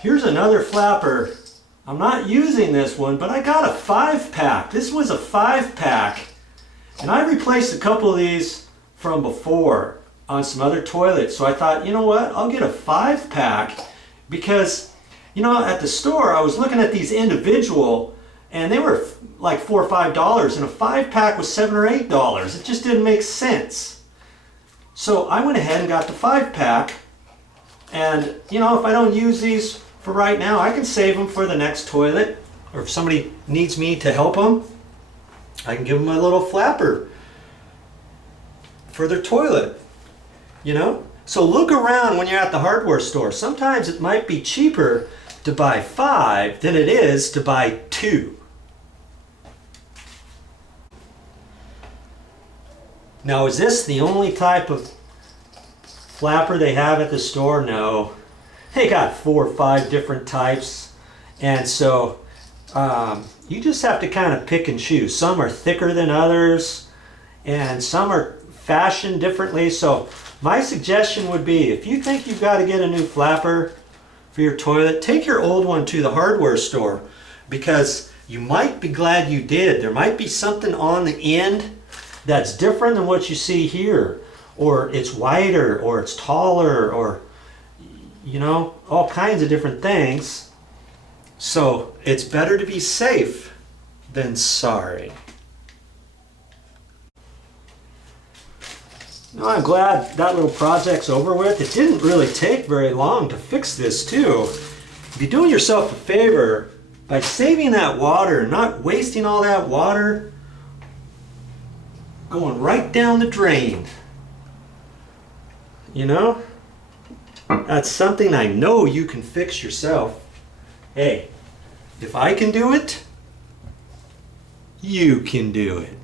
Here's another flapper. I'm not using this one, but I got a 5-pack. This was a 5-pack. And I replaced a couple of these from before on some other toilets. So I thought, you know what? I'll get a 5-pack because, you know, at the store I was looking at these individual and they were like $4 or $5 and a 5-pack was $7 or $8. It just didn't make sense. So I went ahead and got the 5-pack. And, you know, if I don't use these for right now, I can save them for the next toilet. Or if somebody needs me to help them, I can give them a little flapper for their toilet, you know? So look around when you're at the hardware store. Sometimes it might be cheaper to buy 5 than it is to buy 2. Now, is this the only type of flapper they have at the store? No. They got 4 or 5 different types. And so you just have to kind of pick and choose. Some are thicker than others and some are fashioned differently. So my suggestion would be, if you think you've got to get a new flapper for your toilet, take your old one to the hardware store because you might be glad you did. There might be something on the end that's different than what you see here, or it's wider, or it's taller, or, you know, all kinds of different things. So it's better to be safe than sorry. Now I'm glad that little project's over with. It didn't really take very long to fix this too. If you're doing yourself a favor by saving that water, not wasting all that water going right down the drain, you know, that's something I know you can fix yourself. Hey, if I can do it, you can do it.